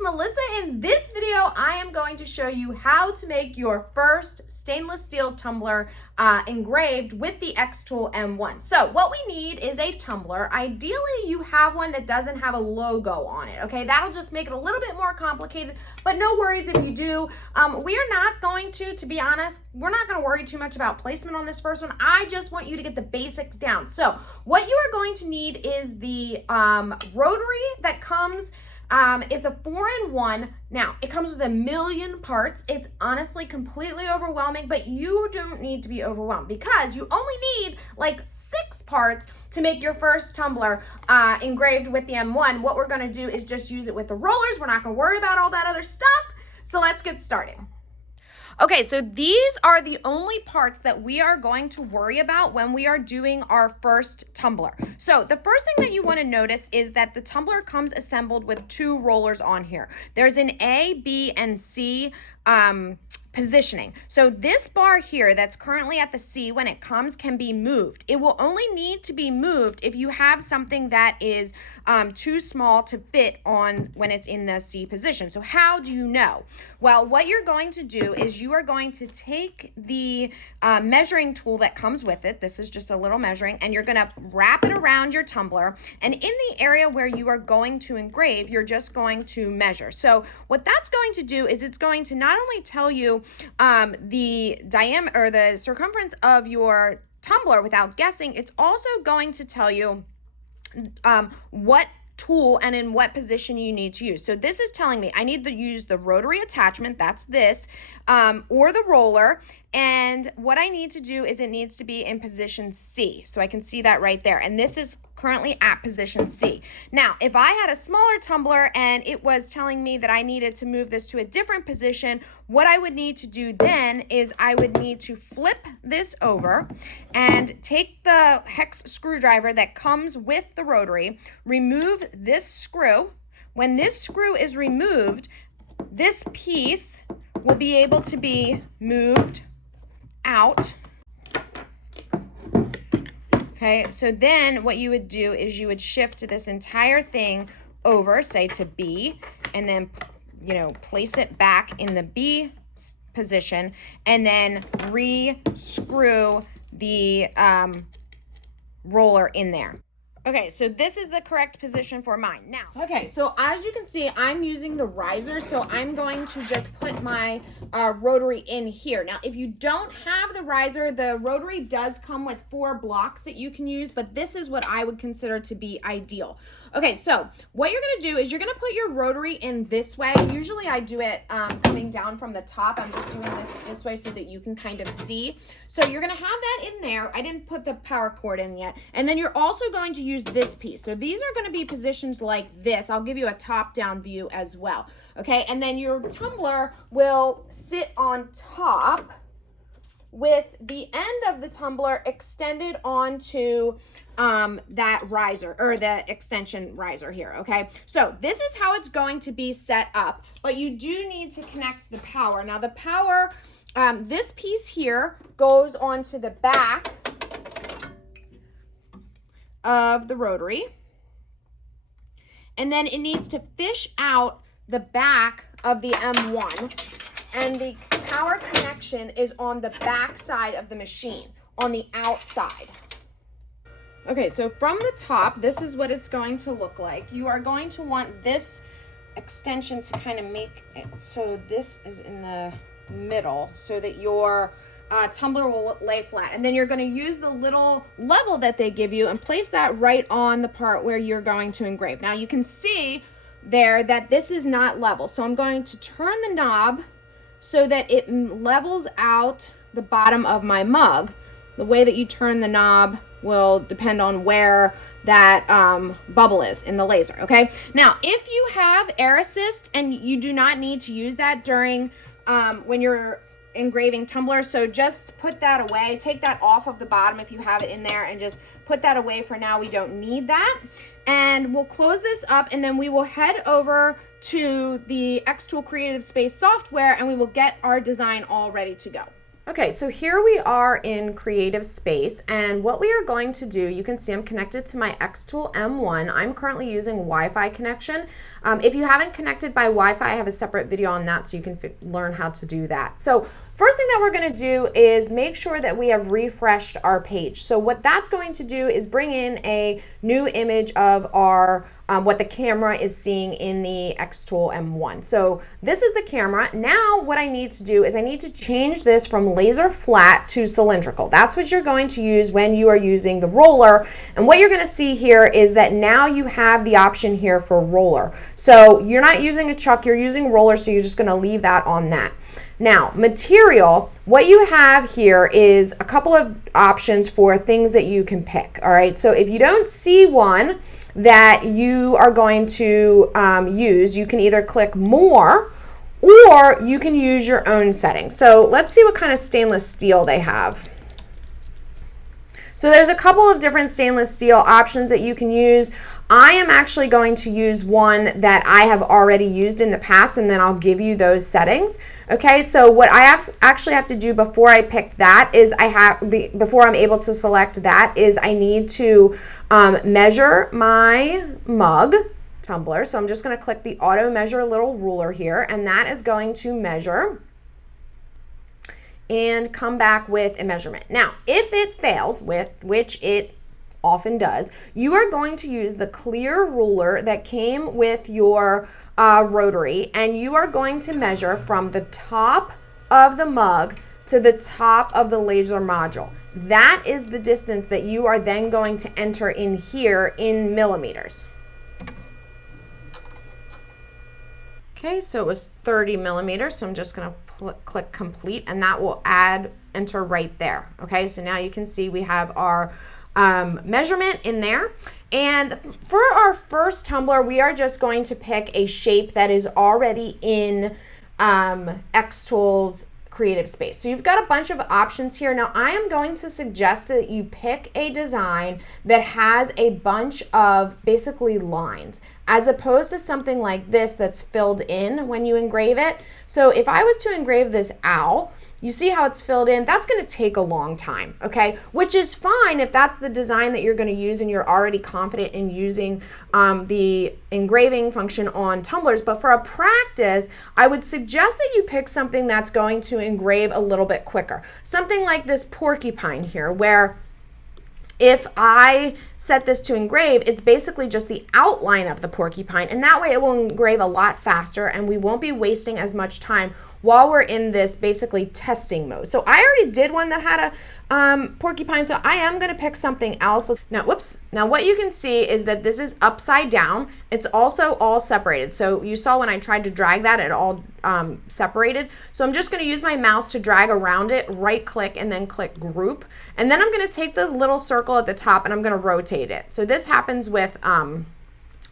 it's Melissa. In this video, I am going to show you how to make your first stainless steel tumbler engraved with the XTool M1. So what we need is a tumbler. Ideally, you have one that doesn't have a logo on it, okay? That'll just make it a little bit more complicated, but no worries if you do. We are not going to be honest, we're not gonna worry too much about placement on this first one. I just want you to get the basics down. So what you are going to need is the rotary that comes, it's a 4-in-1. Now, it comes with a million parts. It's honestly completely overwhelming, but you don't need to be overwhelmed because you only need like 6 parts to make your first tumbler engraved with the M1. What we're gonna do is just use it with the rollers. We're not gonna worry about all that other stuff. So let's get started. Okay, so these are the only parts that we are going to worry about when we are doing our first tumbler. So the first thing that you want to notice is that the tumbler comes assembled with 2 rollers on here. There's an A, B, and C positioning. So this bar here that's currently at the C when it comes can be moved. It will only need to be moved if you have something that is too small to fit on when it's in the C position. So how do you know? Well, what you're going to do is you are going to take the measuring tool that comes with it. This is just a little measuring, and you're gonna wrap it around your tumbler, and in the area where you are going to engrave, you're just going to measure. So what that's going to do is it's going to not only tell you the diameter or the circumference of your tumbler without guessing, it's also going to tell you what tool and in what position you need to use. So this is telling me I need to use the rotary attachment, that's this, or the roller, and what I need to do is it needs to be in position C. So I can see that right there, and this is currently at position C. Now, if I had a smaller tumbler and it was telling me that I needed to move this to a different position, what I would need to do then is I would need to flip this over and take the hex screwdriver that comes with the rotary, remove this screw. When this screw is removed, this piece will be able to be moved out. Okay, so then what you would do is you would shift this entire thing over, say to B, and then, you know, place it back in the B position, and then re-screw the roller in there. Okay, so this is the correct position for mine. Now, okay, so as you can see, I'm using the riser, so I'm going to just put my rotary in here. Now, if you don't have the riser, the rotary does come with 4 blocks that you can use, but this is what I would consider to be ideal. Okay, so what you're gonna do is you're gonna put your rotary in this way. Usually I do it coming down from the top. I'm just doing this way so that you can kind of see. So you're gonna have that in there. I didn't put the power cord in yet. And then you're also going to use this piece. So these are gonna be positioned like this. I'll give you a top-down view as well. Okay, and then your tumbler will sit on top with the end of the tumbler extended onto that riser, or the extension riser here, okay? So this is how it's going to be set up, but you do need to connect the power. Now the power, this piece here goes onto the back of the rotary, and then it needs to fish out the back of the M1, and the power connection is on the back side of the machine, on the outside. Okay, so from the top, this is what it's going to look like. You are going to want this extension to kind of make it so this is in the middle so that your tumbler will lay flat. And then you're going to use the little level that they give you and place that right on the part where you're going to engrave. Now you can see there that this is not level. So I'm going to turn the knob so that it levels out the bottom of my mug. The way that you turn the knob will depend on where that bubble is in the laser, okay? Now, if you have air assist, and you do not need to use that during when you're engraving tumblers, so just put that away. Take that off of the bottom if you have it in there, and just put that away for now. We don't need that. And we'll close this up, and then we will head over to the XTool Creative Space software, and we will get our design all ready to go. Okay, so here we are in Creative Space, and what we are going to do, you can see I'm connected to my XTool M1. I'm currently using Wi-Fi connection. If you haven't connected by Wi-Fi, I have a separate video on that so you can learn how to do that. So first thing that we're going to do is make sure that we have refreshed our page. So what that's going to do is bring in a new image of our what the camera is seeing in the XTool M1. So this is the camera. Now what I need to do is I need to change this from laser flat to cylindrical. That's what you're going to use when you are using the roller. And what you're going to see here is that now you have the option here for roller. So you're not using a chuck, you're using roller, so you're just going to leave that on that. Now, material, what you have here is a couple of options for things that you can pick, all right? So if you don't see one that you are going to use, you can either click more or you can use your own settings. So let's see what kind of stainless steel they have. So there's a couple of different stainless steel options that you can use. I am actually going to use one that I have already used in the past, and then I'll give you those settings. Okay, so what I actually have to do before I pick that is before I'm able to select that is I need to measure my mug tumbler. So I'm just going to click the auto measure little ruler here, and that is going to measure and come back with a measurement. Now, if it fails, which it often does, you are going to use the clear ruler that came with your rotary, and you are going to measure from the top of the mug to the top of the laser module. That is the distance that you are then going to enter in here in millimeters. Okay, so it was 30 millimeters, so I'm just going to click complete, and that will enter right there. Okay, so now you can see we have our measurement in there. And for our first tumbler, we are just going to pick a shape that is already in XTool's Creative Space. So you've got a bunch of options here. Now I am going to suggest that you pick a design that has a bunch of basically lines, as opposed to something like this that's filled in when you engrave it. So if I was to engrave this owl, you see how it's filled in? That's going to take a long time, okay? Which is fine if that's the design that you're going to use and you're already confident in using the engraving function on tumblers. But for a practice, I would suggest that you pick something that's going to engrave a little bit quicker. Something like this porcupine here, where if I set this to engrave, it's basically just the outline of the porcupine, and that way it will engrave a lot faster and we won't be wasting as much time while we're in this basically testing mode. So I already did one that had a porcupine, so I am gonna pick something else. Now, whoops. Now what you can see is that this is upside down. It's also all separated. So you saw when I tried to drag that, it all separated. So I'm just gonna use my mouse to drag around it, right click, and then click group. And then I'm gonna take the little circle at the top and I'm gonna rotate it. So this happens with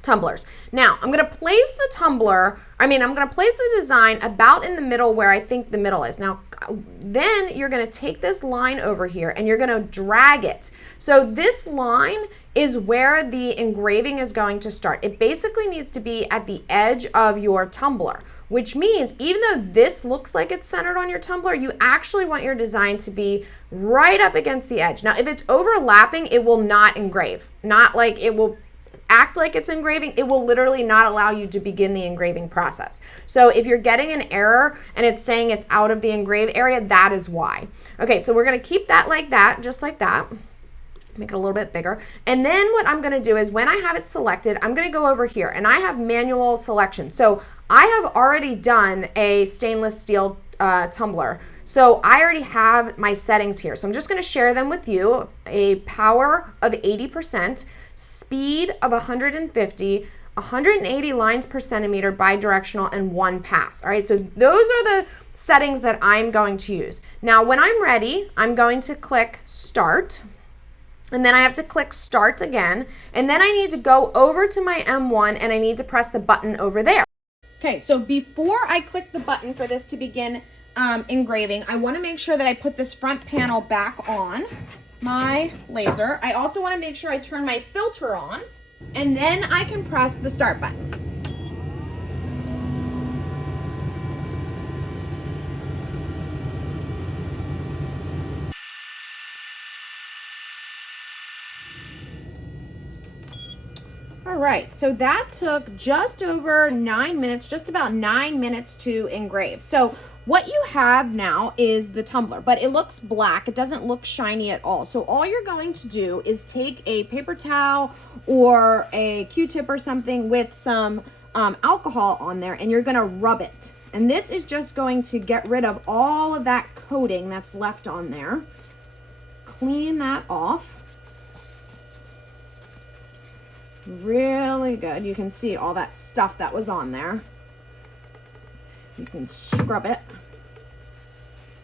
tumblers. Now I'm going to place the tumbler, I'm going to place the design about in the middle where I think the middle is. Now then you're going to take this line over here and you're going to drag it. So this line is where the engraving is going to start. It basically needs to be at the edge of your tumbler, which means even though this looks like it's centered on your tumbler, you actually want your design to be right up against the edge. Now if it's overlapping, it will not engrave. Not like it will act like it's engraving, it will literally not allow you to begin the engraving process. So if you're getting an error and it's saying it's out of the engrave area, that is why. Okay, so we're gonna keep that like that, just like that. Make it a little bit bigger. And then what I'm gonna do is when I have it selected, I'm gonna go over here and I have manual selection. So I have already done a stainless steel tumbler. So I already have my settings here. So I'm just gonna share them with you. A power of 80%, speed of 150, 180 lines per centimeter bidirectional, and 1 pass. All right, so those are the settings that I'm going to use. Now, when I'm ready, I'm going to click Start, and then I have to click Start again, and then I need to go over to my M1 and I need to press the button over there. Okay, so before I click the button for this to begin engraving, I want to make sure that I put this front panel back on my laser. I also want to make sure I turn my filter on, and then I can press the start button. All right, so that took just over 9 minutes, just about 9 minutes to engrave. So what you have now is the tumbler, but it looks black. It doesn't look shiny at all. So all you're going to do is take a paper towel or a Q-tip or something with some alcohol on there, and you're gonna rub it. And this is just going to get rid of all of that coating that's left on there. Clean that off. Really good. You can see all that stuff that was on there. You can scrub it.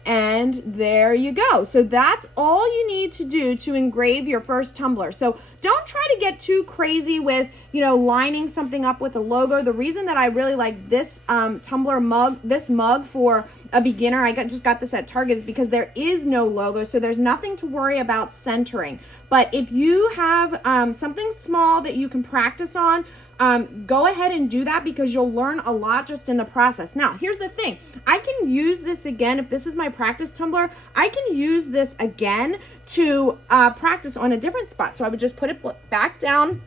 And there you go. So that's all you need to do to engrave your first tumbler. So don't try to get too crazy with, lining something up with a logo. The reason that I really like this tumbler mug, this mug for a beginner, I just got this at Target, is because there is no logo. So there's nothing to worry about centering. But if you have something small that you can practice on, go ahead and do that, because you'll learn a lot just in the process. Now, here's the thing. I can use this again. If this is my practice tumbler, I can use this again to practice on a different spot. So I would just put it back down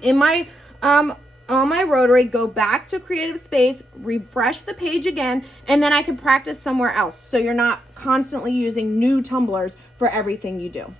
in my on my rotary, go back to creative space, refresh the page again, and then I could practice somewhere else. So you're not constantly using new tumblers for everything you do.